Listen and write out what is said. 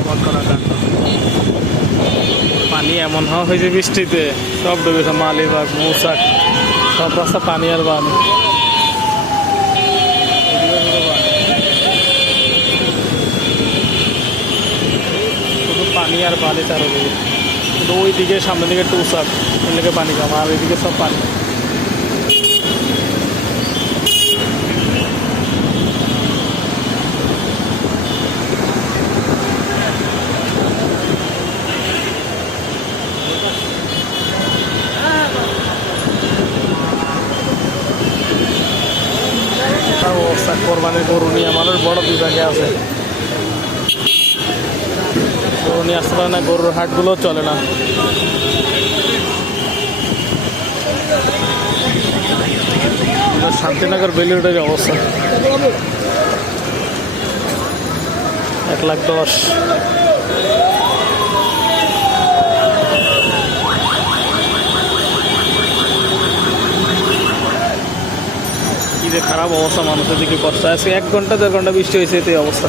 অবাক করা কাণ্ড। পানি এমন হওয়া হয়েছে বৃষ্টিতে, সব ডুবেছে, মালিবাগ, মৌচাক, সব রাস্তা পানি আর পানি। শুধু পানি আর পানি চারদিকে, কিন্তু ওইদিকে সামনের দিকে টুসাক, ওইদিকে পানি কম, আর ওইদিকে সব পানি। অবস্থা কোরবানির গরু নিয়ে মানুষ বড় বিভাগে আছে, গরু নিয়ে আসতে পারে না, গরুর হাটগুলো চলে না। শান্তিনগর বেলিউডের অবস্থা 1,10,000। কি যে খারাপ অবস্থা, মানুষের দিকে কষ্ট। আজকে 1 ঘন্টা 1.5 ঘন্টা বৃষ্টি হয়েছে, এই অবস্থা।